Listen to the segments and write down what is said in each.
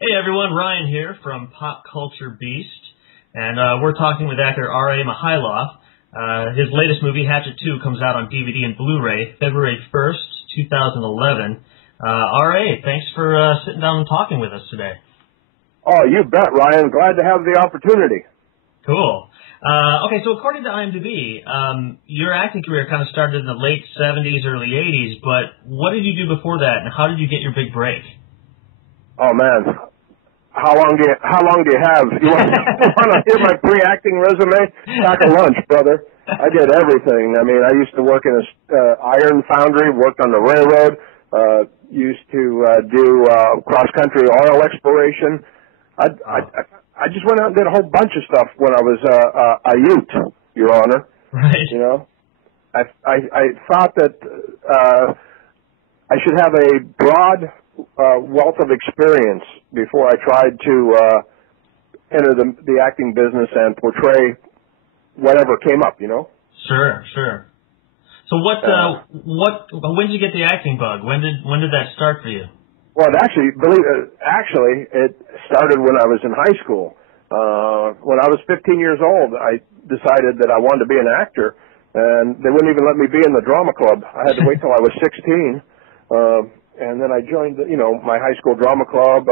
Hey everyone, Ryan here from Pop Culture Beast, and we're talking with actor R.A. Mihailoff. His latest movie, Hatchet II, comes out on DVD and Blu-ray February 1st, 2011. R.A., thanks for sitting down and talking with us today. Oh, you bet, Ryan. Glad to have the opportunity. Cool. Okay, so according to IMDb, your acting career kind of started in the late 70s, early 80s, but what did you do before that, and how did you get your big break? Oh, man. How long do you have? You want to hear my pre-acting resume? Pack a lunch, brother. I did everything. I mean, I used to work in a iron foundry, worked on the railroad, used to do cross-country oil exploration. I just went out and did a whole bunch of stuff when I was a youth, Your Honor. Right. You know, I thought that I should have a broad wealth of experience before I tried to enter the acting business and portray whatever came up, you know? Sure. So when did you get the acting bug? When did that start for you? Well, it started when I was in high school. When I was 15 years old, I decided that I wanted to be an actor, and they wouldn't even let me be in the drama club. I had to wait till I was 16. And then I joined, my high school drama club.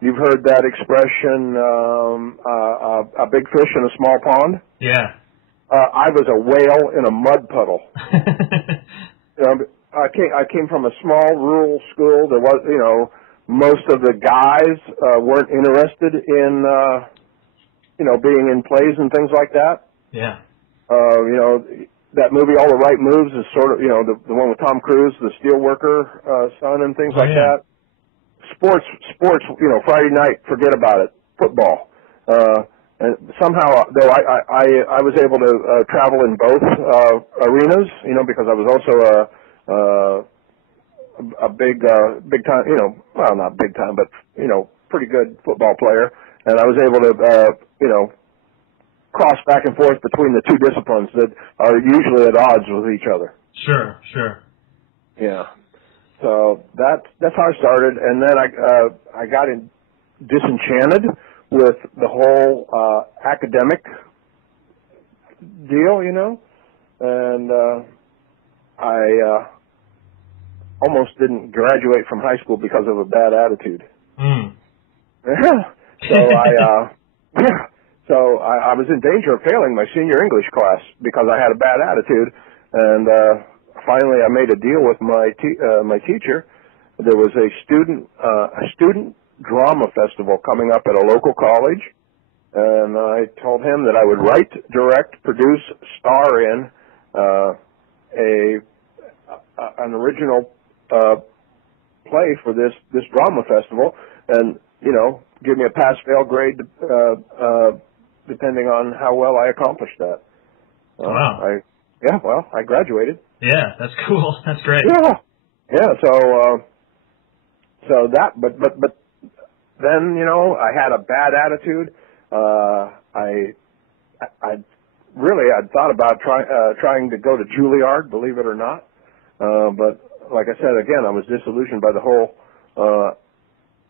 You've heard that expression, a big fish in a small pond? Yeah. I was a whale in a mud puddle. I came from a small rural school. There was, most of the guys weren't interested in, being in plays and things like that. Yeah. That movie, All the Right Moves, is sort of, the one with Tom Cruise, the steelworker son and things like that. Sports, Friday night, forget about it. Football. And somehow, though, I was able to travel in both arenas, because I was also a big time, well, not big time, but, pretty good football player. And I was able to, cross back and forth between the two disciplines that are usually at odds with each other. Sure. Yeah. So that's how I started, and then I got disenchanted with the whole academic deal, and I almost didn't graduate from high school because of a bad attitude. So I was in danger of failing my senior English class because I had a bad attitude, and finally I made a deal with my teacher. There was a student drama festival coming up at a local college, and I told him that I would write, direct, produce, star in an original play for this drama festival, and give me a pass-fail grade depending on how well I accomplished that. Wow. I graduated. Yeah, that's cool. That's great. Yeah. So that, but then I had a bad attitude. I'd thought about trying to go to Juilliard, believe it or not. But like I said, again, I was disillusioned by the whole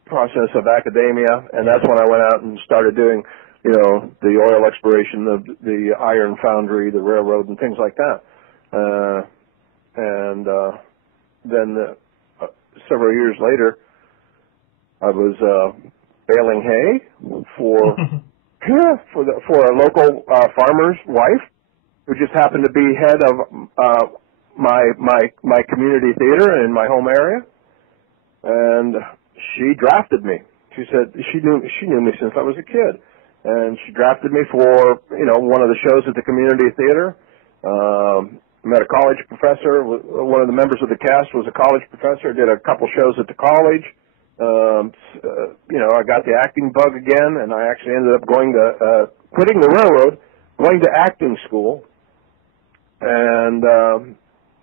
process of academia, and that's when I went out and started doing, the oil exploration, the iron foundry, the railroad, and things like that. Then several years later, I was baling hay for a local farmer's wife, who just happened to be head of my community theater in my home area, and she drafted me. She said she knew me since I was a kid, and she drafted me for one of the shows at the community theater. Met a college professor. One of the members of the cast was a college professor. Did a couple shows at the college. I got the acting bug again, and I actually ended up quitting the railroad, going to acting school, and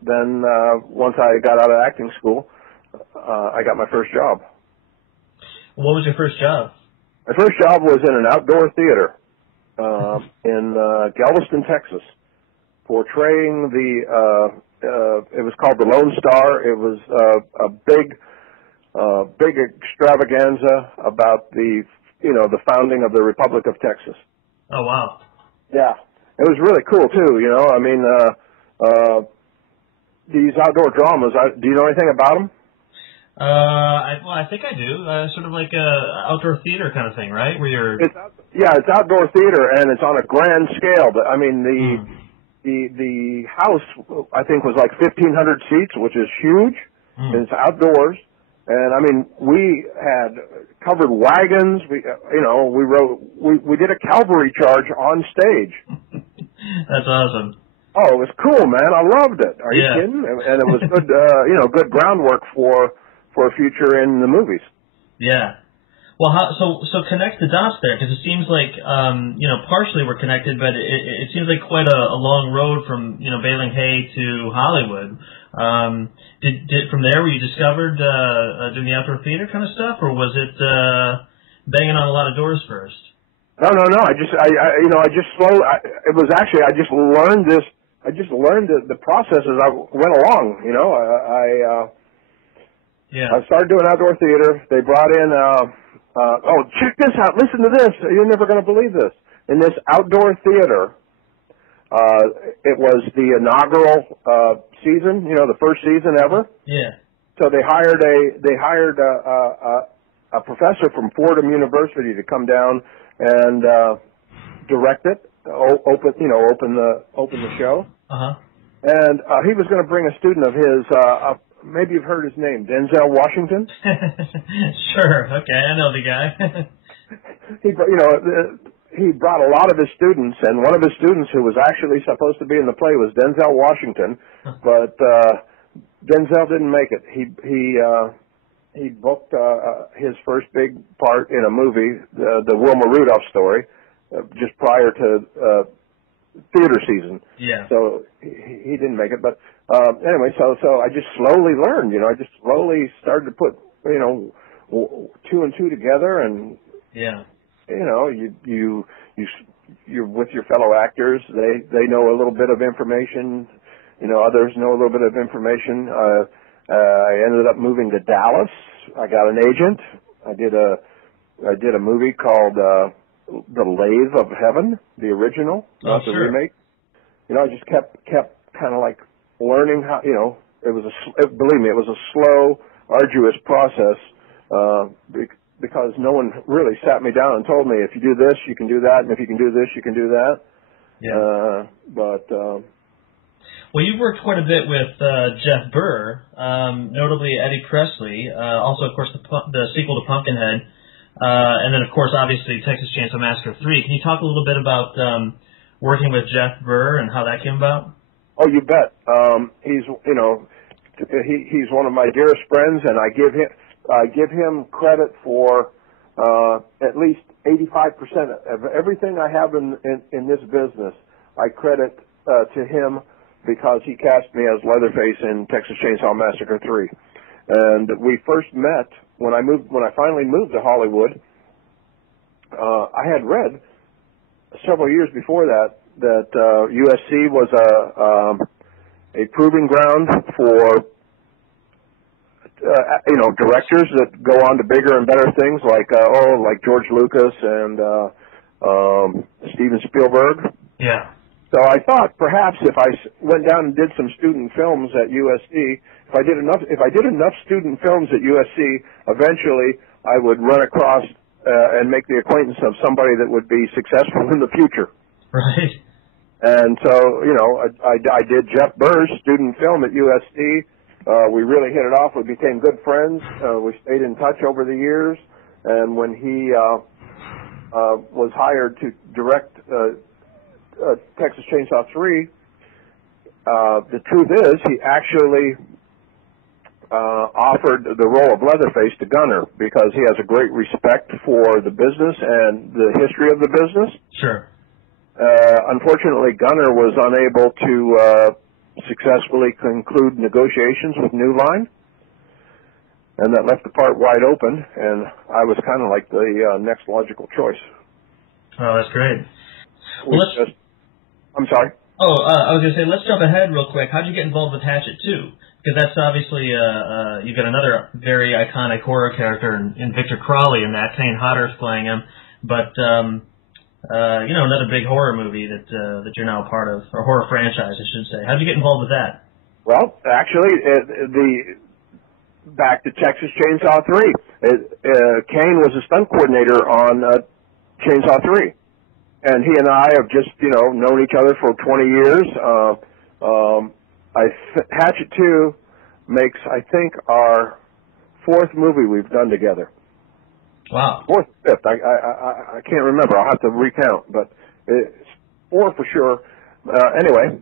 then once I got out of acting school, I got my first job. What was your first job? My first job was in an outdoor theater in Galveston, Texas, portraying it was called the Lone Star. It was a big big extravaganza about the founding of the Republic of Texas. Oh, wow. Yeah, it was really cool too. I mean, these outdoor dramas. Do you know anything about them? I think I do. Sort of like a outdoor theater kind of thing, right? Where you're... It's outdoor theater, and it's on a grand scale. But I mean, the house, I think, was like 1,500 seats, which is huge. And it's outdoors. And I mean, we had covered wagons. We did a cavalry charge on stage. That's awesome. Oh, it was cool, man. I loved it. Are you kidding? And it was good, good groundwork for a future in the movies. Yeah. Well, so connect the dots there, because it seems like, partially we're connected, but it seems like quite a long road from, baling hay to Hollywood. Did from there were you discovered doing the outdoor theater kind of stuff, or was it banging on a lot of doors first? No. I just learned the process as I went along. I started doing outdoor theater. They brought in. Check this out! Listen to this. You're never going to believe this. In this outdoor theater. It was the inaugural season, the first season ever. Yeah. So they hired a professor from Fordham University to come down and direct it, open the show. Uh-huh. And he was going to bring a student of his. Maybe you've heard his name, Denzel Washington. Sure. Okay, I know the guy. He brought a lot of his students, and one of his students who was actually supposed to be in the play was Denzel Washington, but Denzel didn't make it. He booked his first big part in a movie, the Wilma Rudolph story, just prior to theater season. Yeah. So he didn't make it, but anyway, so I just slowly learned. I just slowly started to put two and two together, and yeah. You're with your fellow actors. They know a little bit of information. Others know a little bit of information. I ended up moving to Dallas. I got an agent. I did a movie called The Lathe of Heaven, the original, not the remake. I just kept kind of like learning how. Believe me, it was a slow, arduous process. Because no one really sat me down and told me, if you do this, you can do that, and if you can do this, you can do that. Yeah. Well, you've worked quite a bit with Jeff Burr, notably Eddie Presley, also, of course, the sequel to Pumpkinhead, and then, of course, obviously, Texas Chainsaw Massacre 3. Can you talk a little bit about working with Jeff Burr and how that came about? Oh, you bet. He's one of my dearest friends, and I give him credit for at least 85% of everything I have in this business. I credit to him because he cast me as Leatherface in Texas Chainsaw Massacre 3. And we first met when I finally moved to Hollywood. I had read several years before that USC was a proving ground for directors that go on to bigger and better things like George Lucas and Steven Spielberg. Yeah. So I thought perhaps if I went down and did some student films at USC, if I did enough student films at USC, eventually I would run across and make the acquaintance of somebody that would be successful in the future. Right. And so I did Jeff Burr's student film at USC. We really hit it off. We became good friends. We stayed in touch over the years. And when he was hired to direct Texas Chainsaw 3, the truth is he actually offered the role of Leatherface to Gunnar because he has a great respect for the business and the history of the business. Sure. Unfortunately, Gunnar was unable to successfully conclude negotiations with New Line, and that left the part wide open, and I was kind of like the next logical choice. Oh, that's great. I'm sorry? Oh, I was going to say, let's jump ahead real quick. How'd you get involved with Hatchet II? Because that's obviously, you've got another very iconic horror character in Victor Crowley in that. Kane Hodder's playing him. But, another big horror movie that you're now a part of, or horror franchise, I should say. How'd you get involved with that? Well, actually, back to Texas Chainsaw 3. Kane was a stunt coordinator on Chainsaw 3. And he and I have just, known each other for 20 years. Hatchet 2 makes, I think, our fourth movie we've done together. Wow. Fourth, fifth. I can't remember. I'll have to recount, but it's four for sure. Anyway,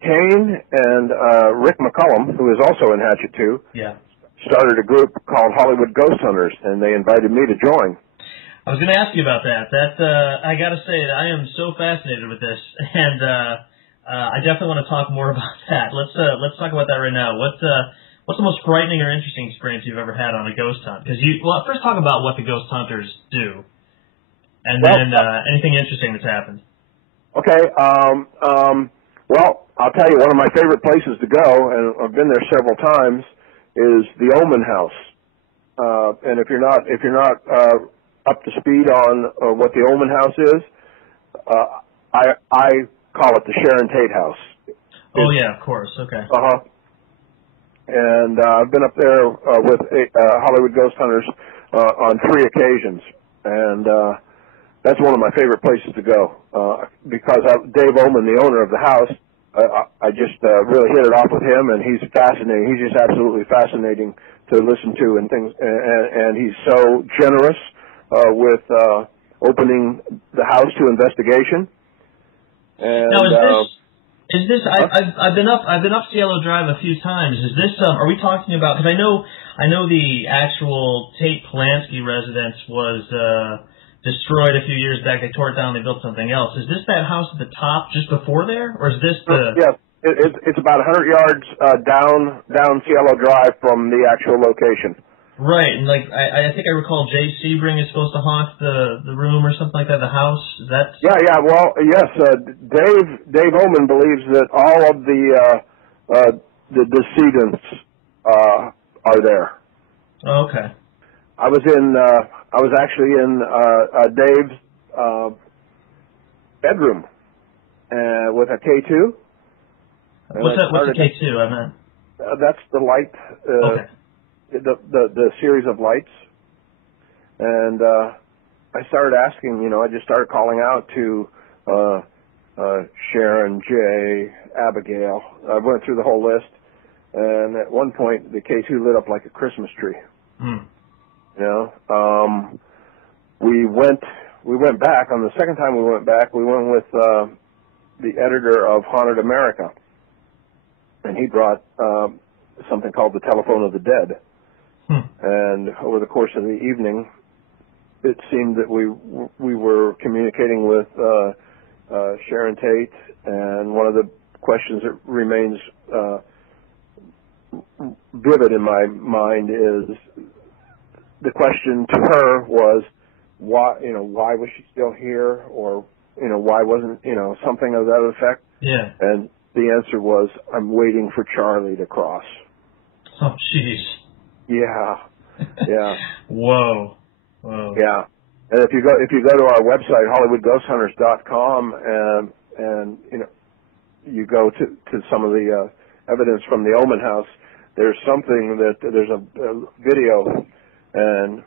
Kane and Rick McCullum, who is also in Hatchet 2, started a group called Hollywood Ghost Hunters, and they invited me to join. I was going to ask you about that. I got to say that I am so fascinated with this, and I definitely want to talk more about that. Let's talk about that right now. What's the most frightening or interesting experience you've ever had on a ghost hunt? Because first talk about what the ghost hunters do, and then anything interesting that's happened. Okay. Well, I'll tell you, one of my favorite places to go, and I've been there several times, is the Oman House. And if you're not up to speed on what the Oman House is, I call it the Sharon Tate House. Oh, yeah, of course. Okay. Uh-huh. And I've been up there with Hollywood Ghost Hunters on 3 occasions. And that's one of my favorite places to go because Dave Oman, the owner of the house, I just really hit it off with him, and he's fascinating. He's just absolutely fascinating to listen to and things. And he's so generous with opening the house to investigation. And, now, is this? I've been up Cielo Drive a few times. Is this? Are we talking about? Because I know the actual Tate Polanski residence was destroyed a few years back. They tore it down. They built something else. Is this that house at the top just before there, or is this the? Yes, it's about 100 yards down Cielo Drive from the actual location. Right, and I think I recall Jay Sebring is supposed to haunt the room or something like that, the house. Is that? Yeah. Well, yes. Dave Oman believes that all of the decedents are there. Oh, okay. I was actually in Dave's bedroom with a K2. What's a K2? I meant. That's the light. Okay. The series of lights, and I started asking, I just started calling out to Sharon, Jay, Abigail. I went through the whole list, and at one point the K2 lit up like a Christmas tree. Mm. We went back on the second time we went back. We went with the editor of Haunted America, and he brought something called the Telephone of the Dead. And over the course of the evening, it seemed that we were communicating with Sharon Tate, and one of the questions that remains vivid in my mind is the question to her was why was she still here, or why wasn't something of that effect. Yeah. And the answer was, I'm waiting for Charlie to cross. Oh, jeez. Yeah. Whoa. Yeah. And if you go to our website, HollywoodGhostHunters.com, and you go to some of the evidence from the Oman House, there's a video, and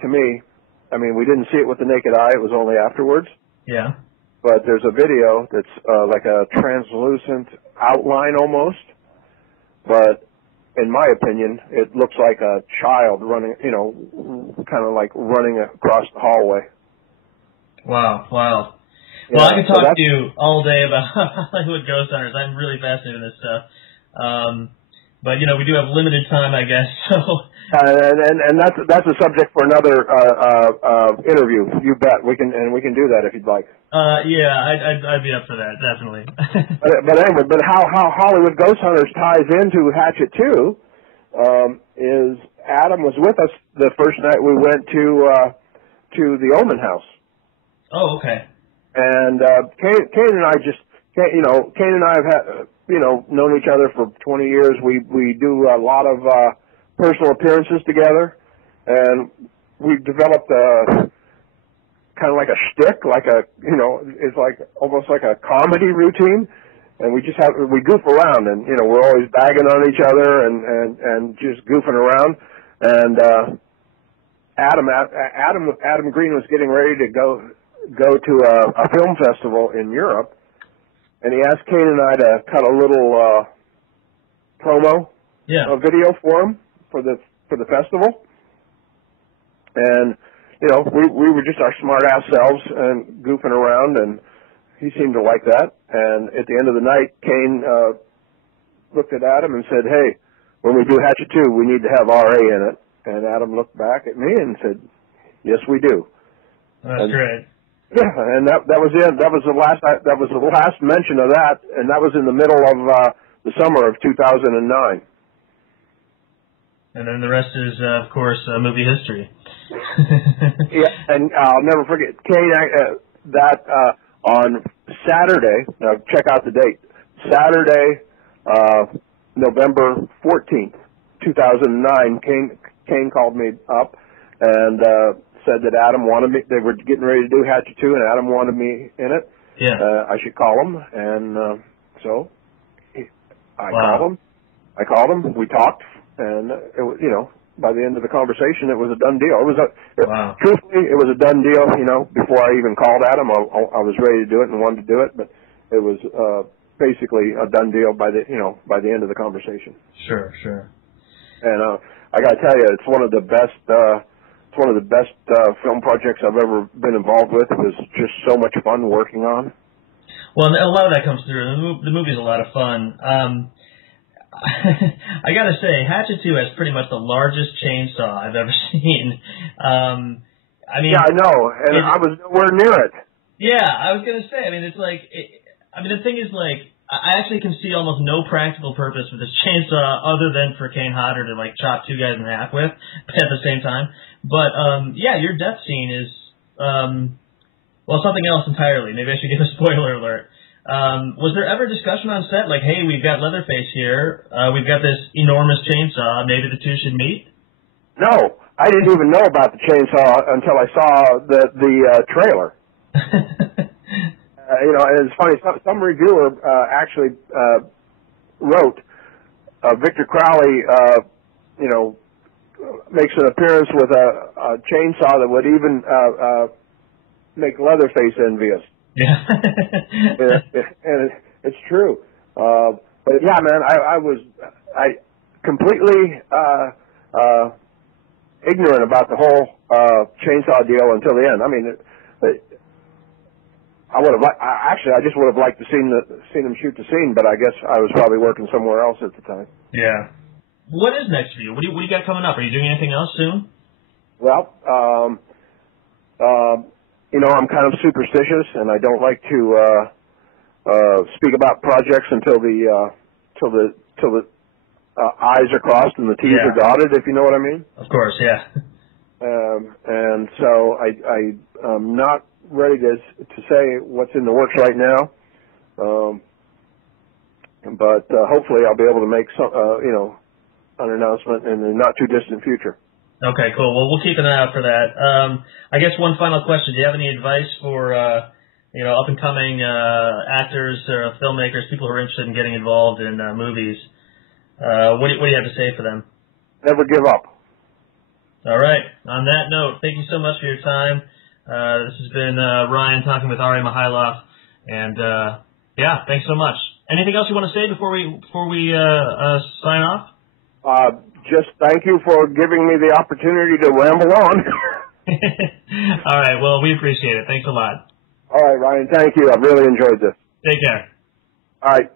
to me, I mean, we didn't see it with the naked eye; it was only afterwards. Yeah. But there's a video that's like a translucent outline almost, but in my opinion, it looks like a child running, kind of like running across the hallway. Wow. Yeah, well, I could talk to you all day about Hollywood Ghost Hunters. I'm really fascinated with this stuff. But, we do have limited time, I guess. So. And that's a subject for another interview. You bet. We can do that if you'd like. Yeah, I'd be up for that, definitely. but anyway, how Hollywood Ghost Hunters ties into Hatchet II is Adam was with us the first night we went to the Oman House. Oh, okay. And Kane and I just Kane and I have had, known each other for 20 years. We do a lot of personal appearances together, and we've developed a kind of like a shtick, it's like almost like a comedy routine. And we goof around, and we're always bagging on each other and just goofing around. And Adam Green was getting ready to go to a film festival in Europe, and he asked Kane and I to cut a little promo video for him for the festival. And we were just our smart ass selves and goofing around, and he seemed to like that. And at the end of the night, Kane looked at Adam and said, "Hey, when we do Hatchet II, we need to have RA in it." And Adam looked back at me and said, "Yes, we do." That's great. Yeah, and that was it. That was the last mention of that, and that was in the middle of the summer of 2009. And then the rest is, of course, movie history. Yeah, and I'll never forget Kane. On Saturday, now check out the date, Saturday, November 14th, 2009, Kane called me up and said that Adam wanted me, they were getting ready to do Hatchet II, and Adam wanted me in it. Yeah. I should call him, and so I called him, we talked, and it was, by the end of the conversation, it was a done deal. Truthfully, it was a done deal. Before I even called Adam, I was ready to do it and wanted to do it, but it was basically a done deal by the end of the conversation. Sure. And I got to tell you, it's one of the best. It's one of the best film projects I've ever been involved with. It was just so much fun working on. Well, a lot of that comes through. The movie's a lot of fun. I gotta say, Hatchet II has pretty much the largest chainsaw I've ever seen. Yeah, I know, and I was nowhere near it. Yeah, I was gonna say, it's like, the thing is, like, I actually can see almost no practical purpose with this chainsaw other than for Kane Hodder to, like, chop two guys in half with at the same time. But, your death scene is, something else entirely. Maybe I should give a spoiler alert. Was there ever discussion on set, like, hey, we've got Leatherface here, we've got this enormous chainsaw, maybe the two should meet? No, I didn't even know about the chainsaw until I saw the trailer. And it's funny, some reviewer actually wrote, Victor Crowley, makes an appearance with a chainsaw that would even make Leatherface envious. Yeah. and it's true. But yeah, man, I completely ignorant about the whole chainsaw deal until the end. I just would have liked to seen him shoot the scene, but I guess I was probably working somewhere else at the time. Yeah. What is next for you? What do you got coming up? Are you doing anything else soon? Well, I'm kind of superstitious, and I don't like to speak about projects until the I's are crossed and the T's are dotted, if you know what I mean. Of course, yeah. And so I'm not ready to say what's in the works right now, but hopefully I'll be able to make some, an announcement in the not too distant future. Okay, cool. Well, we'll keep an eye out for that. I guess one final question. Do you have any advice for, up-and-coming actors or filmmakers, people who are interested in getting involved in movies? What do you have to say for them? Never give up. All right. On that note, thank you so much for your time. This has been Ryan talking with R.A. Mihailoff. And, thanks so much. Anything else you want to say before we sign off? Just thank you for giving me the opportunity to ramble on. All right. Well, we appreciate it. Thanks a lot. All right, Ryan. Thank you. I've really enjoyed this. Take care. All right.